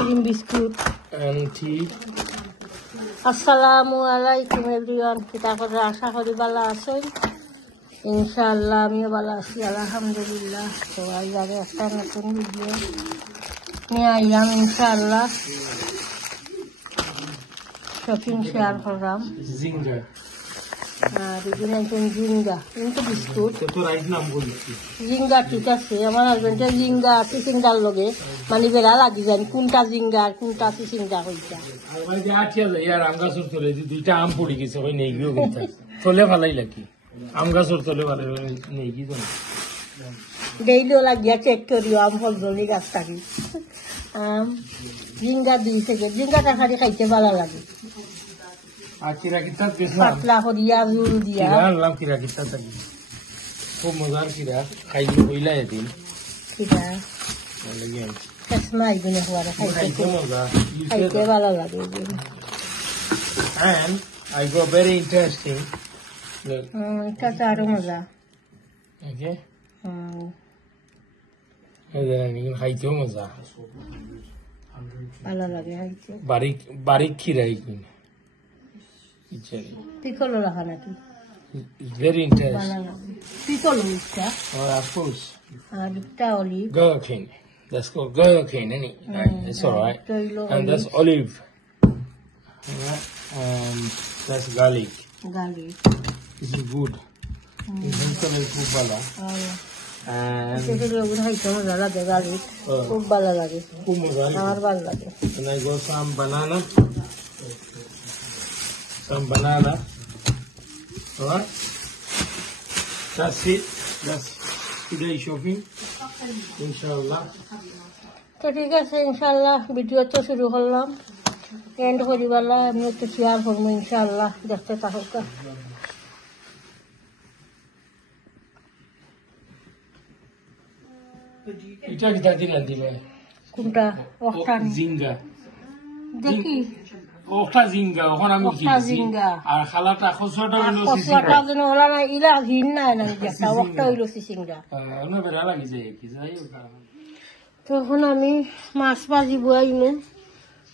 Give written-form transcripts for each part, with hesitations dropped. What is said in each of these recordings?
cream biscuit and tea. Assalamu alaikum everyone. Kita kora asha kori bala asoy. Inshallah আমি ভালো আছি আলহামদুলিল্লাহ। তো আজ আগে একটা নতুন ভিডিও নিয়ে আইলাম ইনশাআল্লাহ। শপিং শেয়ার করলাম। Zinga. এগুলো একজন জিঙ্গা কিন্তু বিস্কুট তো রাইট নাম বলছি। জিঙ্গা ঠিক আছে। আমার হাজবেন্ডের জিঙ্গা চিচিংডার লগে মানে বেড়া লাগি যান কোনটা জিঙ্গা আর কোনটা চিচিংডা হইতা। আমার যে আঠিয়া ইয়ার আম গাছর তলে যে দুইটা আম পড়ে গেছে ওই নেই গিয়ে গেছে। তলে ভালাই লাগি। আম গাছর তলে ভালাই নেই কি জানো। ডেইলিও লাগিয়া চেক করিও আম ফল জলি গাছ থাকি। আম জিঙ্গা দুই থেকে জিঙ্গাটা খালি খাইতে ভালো লাগে। আর কিরা কিতা দেখলাম পাতলা করিয়া জুল দিয়া কিরা আনলাম কিরা কিতা থাকি খুব মজার কিরা খাইলে হইলা এদিন কিরা ভালো লাগে চশমা এগুলো হওয়ারে খাইতে মজা খাইতে ভালো লাগে। and I got very interesting look এটা তো আরো মজা। okay এদিন খাইতেও মজা ভালো লাগে খাইতে। বারিক বারিক খিরা এগুলো পিকলো রাখা নাকি it's very interesting ভালো লাগে পিকলো ইচ্ছা of course আর একটা olive gherkin that's called gherkin isn't it right it's all right and that's olive alright that's garlic garlic this is good খুব ভালো and খাইতে মজা লাগে গার্লিক খুব ভালো লাগে খুব মজা আমার ভালো লাগে। and I got some banana alright that's it that's today's shopping inshallah তো ঠিক আছে ইনশাআল্লাহ ভিডিও তো শুরু করলাম এন্ড করিবালা আমি একটু শেয়ার করবো ইনশাআল্লাহ দেখতে থাকুক। এটা কিটা দিলেন দিলে কোনটা ওখান জিঙ্গা দেখি ওটা জিঙ্গা ওখানে আমি ওটা জিঙ্গা আর খালাটা খসড়াটা হইলো কসুয়াটা যেন ওলা না ইলা হিন নাই না দেখটা ওটা হইলো সিসিংটা। না বেড়া লাগি যায় কি যাই তখন আমি মাছ ভাজি বইনে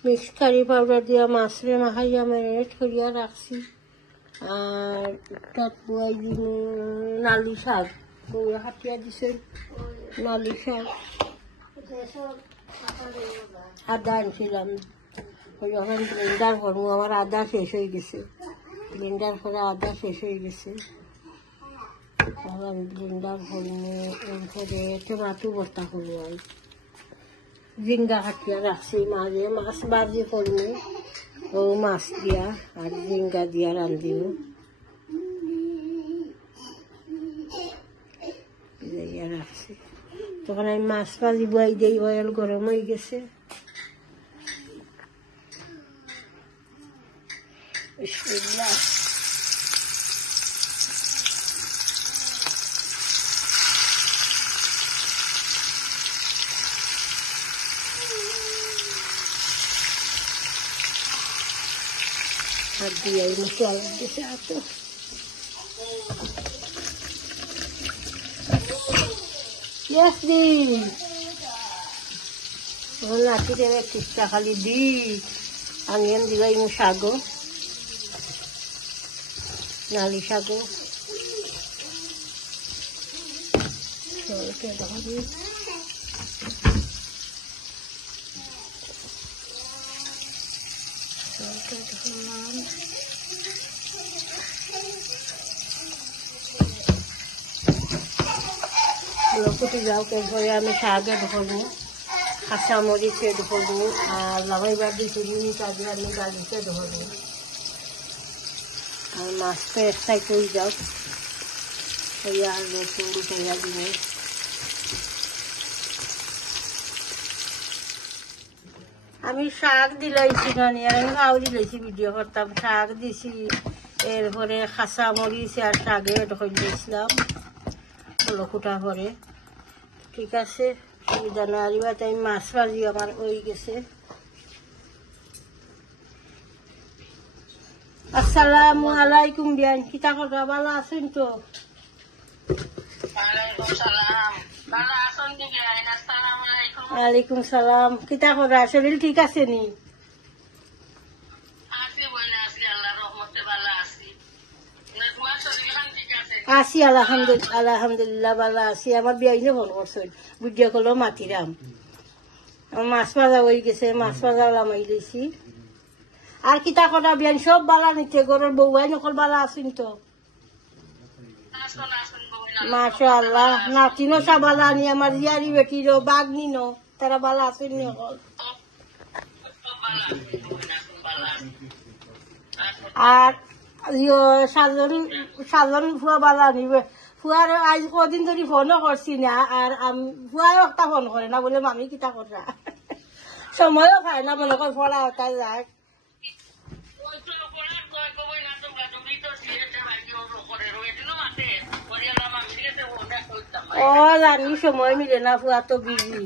মিক্স কারি পাউডার দিয়া মাছরে মাখাইয়া ম্যারিনেট করিয়া রাখছি। আর তাত বই দিনে নালি শাক বইয়া কাটিয়া দিছে নালি শাক আদা আনছিলাম যখন ব্লেন্ডার করবো আমার আদা শেষ হয়ে গেছে ব্লেন্ডার করে আদা শেষ হয়ে গেছে আমি ব্লেন্ডার করবো এরপরে টমাটো ভর্তা করবো আর জিঙ্গা কাটিয়া রাখছি মাঝে মাছ ভাজি করবো ও মাছ দিয়া আর জিঙ্গা দিয়া রান্ধিব রাখছি। তখন আমি মাছ ভাজি বই দিই অয়েল গরম হয়ে গেছে বিসমিল্লাহ আর দিয়ে মশলা দিতে আতো yes di wala kita kita kali di angin dilay mo sago nali sago so okay bakit so okay teman ফুটে যাও এরপরে আমি শাক এড করবো কাঁচা মরিচ এড করবো আর লাগাইবার দিতে মিনিট আগে আমি গালিচ এড করবো আর মাছটা এক সাইড হয়ে যাও আর রসুন তৈয়া দিনে আমি শাক দিলাইছি মানে আমি ভাও দিলাইছি ভিডিও করতাম শাক দিছি এরপরে কাঁচা মরিচ আর শাকে এড করে দিয়েছিলাম ফুটা করে ঠিক আছে সুবিধা না আরিবা তাই মাছ ভাজি আমার হয়ে গেছে। আসসালামু আলাইকুম বিয়ান কিতা কথা ভালো আছেন তো? ওয়ালাইকুম সালাম ভালো আছেন কি বিয়ান? আসসালামু আলাইকুম ওয়ালাইকুম সালাম। কিতা করা, শরীর ঠিক আছে নি? আছি আলহামদুলিল্লাহ ভালো আছি। আমার বিয়াইনে ফোন করছেন, ভিডিও কলও মাতিরাম। মাছ ভাজা হয়ে গেছে, মাছ ভাজা লামাই দিয়েছি। আর কিতা করা বিয়ান সব বালা নিতে, ঘরের বউয়াই নকল বালা আছেন তো? মাশাআল্লাহ, নাতিনো সাবালা নি, আমার জিয়ারি বেটিরও বাঘ নিনো, তারা বালা আছেন নি নকল? আর সাজন ফুয়া বালা নিবে। ফুয়ার আজ কদিন ধরে ফোনও করছি না, আর ফুয়াও একটা ফোন করে না, বলে মামি কিতা করা, সময়ও খায় না, মনে কর ফলা ওটা যায়। ও জানি, সময় মিলে না, ফুয়া তো বিজি।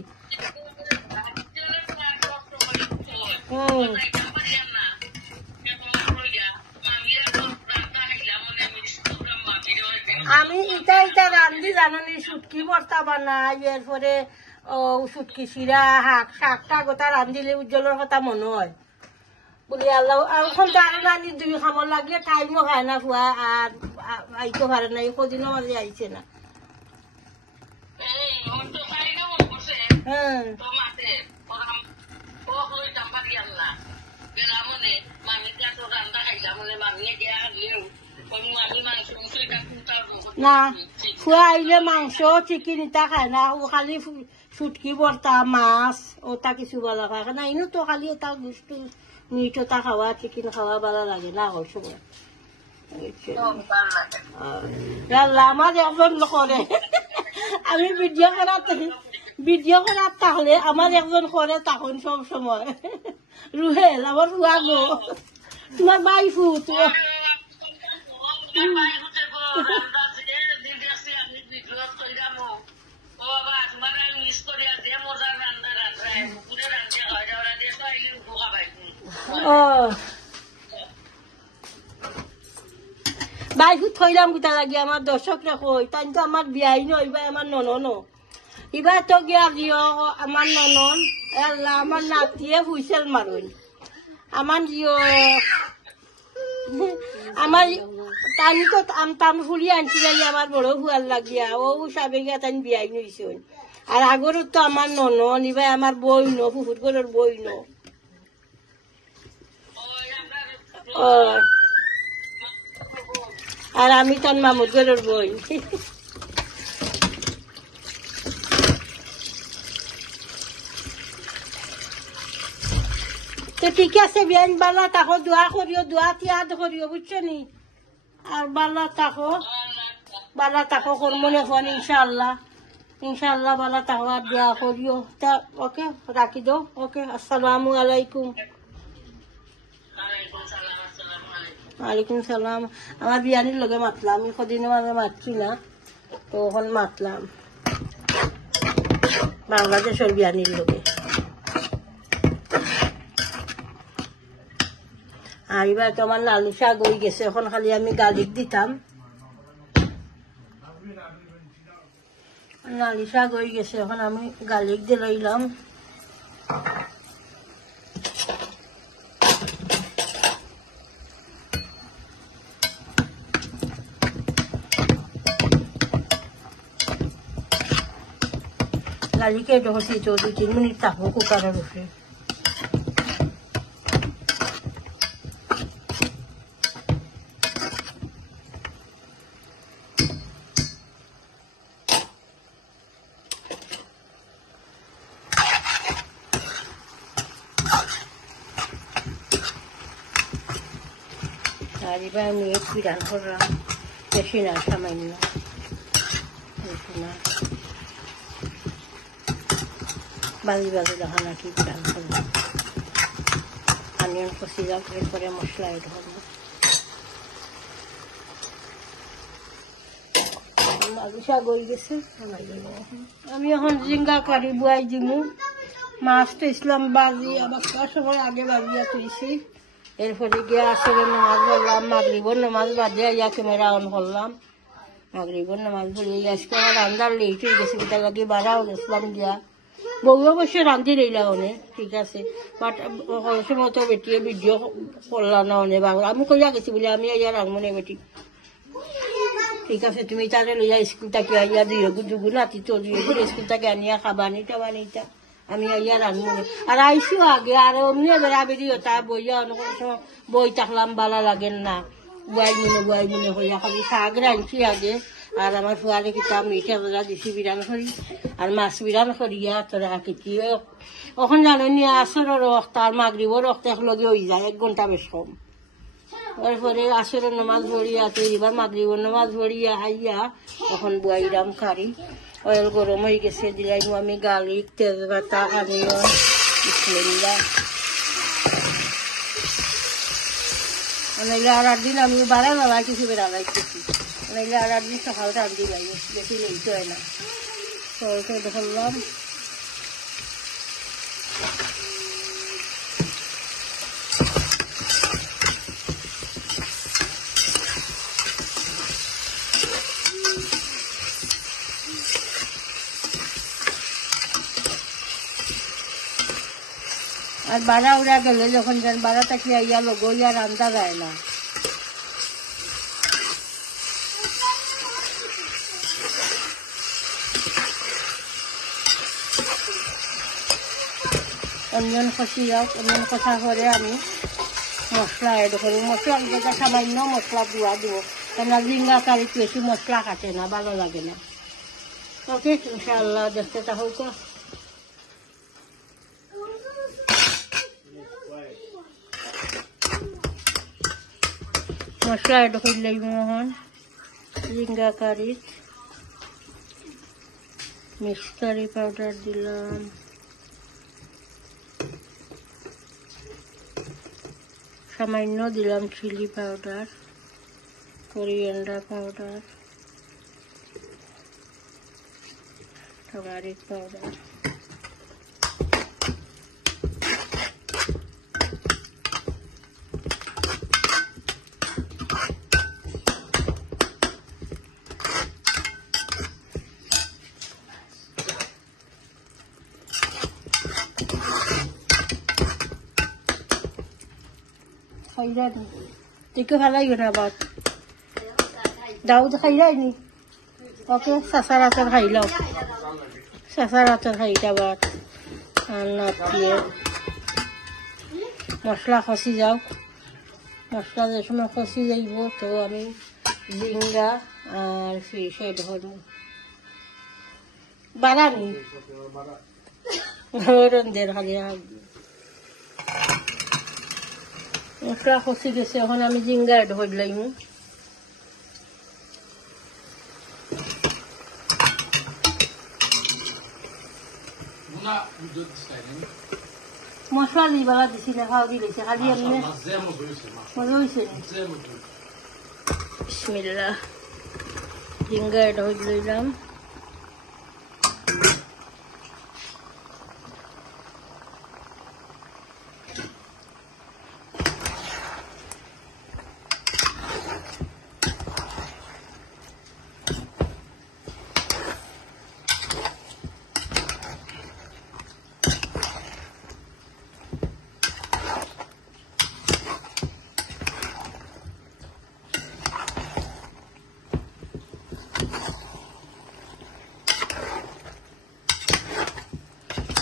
আমি ইটা রান্ধি জানি, সুটকি ভর্তা বানাই, এরপরে সুটকি শিরা, শাকটা গোটা রান্ধিলে উজ্জ্বলের কথা মনে হয় বলি আল্লাহ। এখন তো আরো রান্ধি দুই খাবার লাগিয়ে টাইমও খায় না ফুয়া, আর আইতে পারে না, এই কদিনও মাঝে আইছে না। না ফুয়া আইলে মাংস চিকেন ইটা খায় না, ও খালি সুটকি ভর্তা, মাছ ওটা কিছু ভালো খায় না। ইনো তো খালি এটা গুস্তু মিট ওটা খাওয়া, চিকেন খাওয়া ভালো লাগে না ওর সময়। আমার একজন করে, আমি ভিডিও করার তাহলে আমার একজন করে তখন সব সময়। রুহেল আমার ফুয়া গো, তোমার বাই ফুট বাইফুট থইলাম কোথা লাগে আমার দর্শকরা কই, তাই তো আমার বিয়াই নই, এবার আমার ননন, এবার তো গিয়া দিও আমার ননন, আল্লাহ আমার নাতিয়ে হুইসেল মারুন, আমার জিও আমার তানি তো তাম ফুলি আনছি যাই আমার বড় ভুয়ার লাগিয়া, ও সাবেগা তাই বিয়াই নইছেন। আর আগরও তো আমার ননন, এবার আমার বই ন, ফুফুর ঘরের বই ন। আর আমি তার মামুর ঘরের বই। তো ঠিক আছে বিয়ান, বালা তাকো দোয়া করিও, দোয়া তিয়াদ করিও, বুঝছো নি? আর বালা তাকো কর্মনে ফোন ইনশাআল্লাহ, ইনশাআল্লাহ বালা তাকো আর দোয়া করিও। তা ওকে রাখি দো, ওকে, আসসালামু আলাইকুম। ওয়ালাইকুম সালাম। আমার বিয়ানির লগে মাতলাম, আমি কদিনের মাঝে মাতছি না, তো ওখান মাতলাম বাংলাদেশের বিয়ানির লগে। আর এবার তো আমার লালু শাক হয়ে গেছে, এখন খালি আমি গালিক দিতাম। লালু শাক হয়ে গেছে, এখন আমি গালিক দিয়ে লইলাম। গালিকে ঢোকছি তো 2-3 মিনিট থাকবো কুকারের উপরে। আর এবার আমি একটু রান করলাম, বেশি না, সামান্য বেশি না, বাজি দেখা না, ঠিক রান করলাম। অনিয়ন কষিলাম, এরপরে মশলা এড করবো। আলু শাক হয়ে গেছে, আমি এখন জিঙ্গা কারি বুয়াই দিমু। মাছ তো ইসলাম বাজি আবার সময় আগে বাজিয়া তুইছি। এরপরে গিয়ে আসলে নামাজ পড়লাম, মাগরিবর নামাজ বাদে ইয়া ক্যামেরা অন করলাম। মাগরিবর নামাজ পড়ে আজকে আমার রান্নার লেট হয়ে গেছে, বিটা লাগে বাড়াও গেছিলাম গিয়া। বউ অবশ্য রান্ধি রইলা অনেক ঠিক আছে বাট সময় তো বেটিয়ে ভিডিও করলাম না অনেক বাংলা আমি কইয়া গেছি বলে আমি আইয়া রাখবো না বেটি ঠিক আছে তুমি তাহলে লইয়া স্কুল থেকে আইয়া দুগু নাতি তো স্কুল থেকে আনিয়া খাবানি টাবানিটা আমি আইয়া রাখবো না আর আইসিও আগে আর অমনি বেড়াবেড়ি হতা বইয়া অনেক সময় বই থাকলাম ভালো লাগেন না বই মনে হইয়া খালি শাক রাঁধছি আগে আর আমার ফুয়ারে কিতাব মিঠা বজা দিছি বিরান করি আর মাছ বিরান করিয়া তোরা কেটি ওখান জানো নি আসরের রক্ত আর মাগরিবর রক্ত একলগে হয়ে যায় 1 ঘন্টা বেশ কম তারপরে আসরের নামাজ পড়িয়া তো এবার মাগরিবর নামাজ পড়িয়া হাইয়া তখন বুয়াইরাম খারি অয়েল গরম হয়ে গেছে দিলাই আমি গার্লিক তেজপাতা অনিয়ন বিসমিল্লাহ নাইলে আর দিন আমি বাড়া কিছু বেড়ালাইতেছি নাইলে আর দিন সকাল রান্ধি লাগে বেশি লেট হয় না তো ধরলাম আর বাড়া উড়া গেলে যখন যান বাড়া থাকি আইয়া লোক ইয়া রান্ধা যায় না অনিয়ন কষি যাওক অনিয়ন কষা করে আমি মশলা এড করি মশলা যেটা সামান্য মশলা গুঁড়া দিব কেননা ঝিঙ্গা কারিতে বেশি মশলা কাটে না ভালো লাগে না ওকে ইনশাআল্লাহ দেখতে থাকুক মশলা এড করলেই মোহন ঝিঙ্গা কারি মিক্স কারি পাউডার দিলাম সামান্য দিলাম chilli powder coriander powder turmeric powder খাইরানি দেখে ভালাই না বাদ দাউদ খাইরানি ওকে সাসারাতের খাইলাম সাসারাতের খাইটা বাদ আর নাতিয়ে মশলা খসি যাও মশলা যে সময় খসি যাইব তো আমি ঝিঙ্গা আর ফিশ এড করবো বাড়ানি রন্দের খালি মশলা খসি গেছে এখন আমি ঝিঙ্গা এড করলাম মশলা দিবালা দিছি না খাওয়া দিলেছে খালি এমনি মজা হয়েছে বিসমিল্লাহ ঝিঙ্গা এড হয়ে লইলাম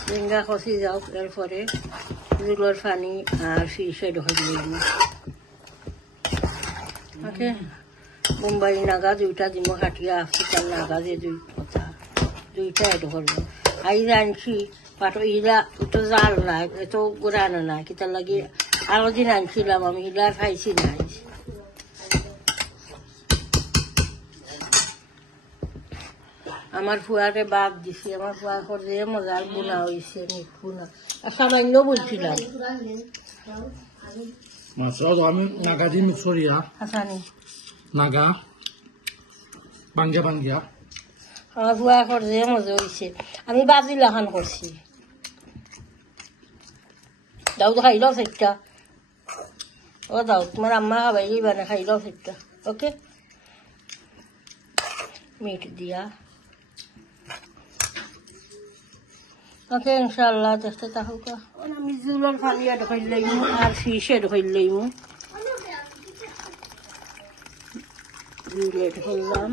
ঝিঙ্গা খসি যাওক এরপরে জুলোর পানি আর ফিশ এড হয়ে দিব ওকে মুম্বাই নাগা দুইটা দিব কাটিয়া আফ্রিকার নাগা যে দুইটা এড করবো আই আনছি পাটো ইলা তো জাল নাই এত গুড়ানো নাই কিতার লাগি আরো দিন আনছিলাম আমি ইলা খাইছি নাই আমার ফুয়ারে বাদ দিছি আমার ফুয়া করে মজার বোনা হয়েছে মিট বোনা আর সামান্য বলছিলাম আমি নাগা দিয়ে মিক্স করিয়া হাসানি নাগা বাঙ্গিয়া আমার ফুয়া করে মজা হয়েছে আমি বাজি লাখান করছি দাও তো খাইলাও সেটা ও দাও তোমার আম্মা খাবাই বানা খাইলাও সেটা ওকে মিট দিয়া ওকে ইনশাআল্লাহ দেখতে থাকুকা আমি জুলের পানি এড হইলাইমু আর ফিশ এড হইলাইমু জুল এড হইলাম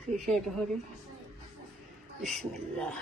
ফিশ এড হরি বিসমিল্লাহ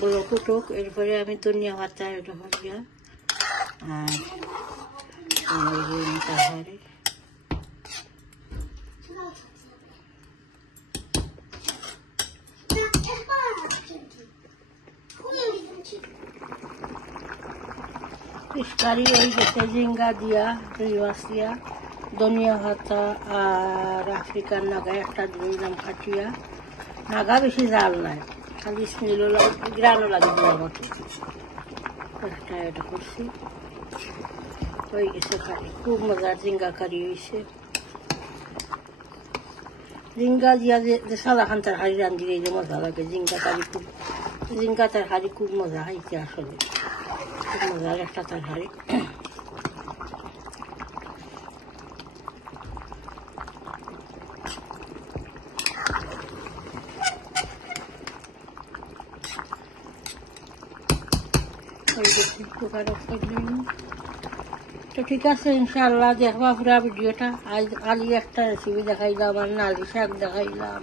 বড় কুটুক এরপরে আমি ধনিয়া পাতা এটা হইয়া আর তাহারে ফিশকারি হয়ে গেছে ঝিঙ্গা দিয়া রুই মাছ দিয়া ধনিয়া পাতা আর আফ্রিকান নাগা একটা দিলাম কাটিয়া নাগা বেশি জাল নাই খালি স্মেলও লাগে গ্রানও লাগে দেওয়ার মতো একটা এটা করছি হয়ে গেছে কারি খুব মজার ঝিঙ্গা কারি হয়েছে ঝিঙ্গা দিয়া যে সাদা খান তার হাড়ি রান্ধি এই যে মজা লাগে ঝিঙ্গা তার হাড়ি খুব মজা খাইতে আসলে খুব মজার একটা তার হাড়ি তো ঠিক আছে ইনশাআল্লাহ দেখবা পুরা ভিডিওটা আজ আলি একটা রেসিপি দেখাইলাম আর নালি শাক দেখাইলাম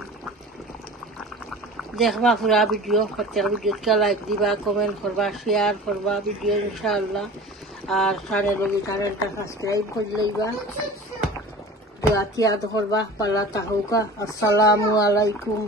দেখবা পুরা ভিডিও প্রত্যেক ভিডিওকে লাইক দিবা কমেন্ট করবা শেয়ার করবা ভিডিও ইনশাআল্লাহ আর চ্যানেলটা সাবস্ক্রাইব করে লইবা দোয়া তিয়াদ করবা পাল্লা তাহুকা আসসালামু আলাইকুম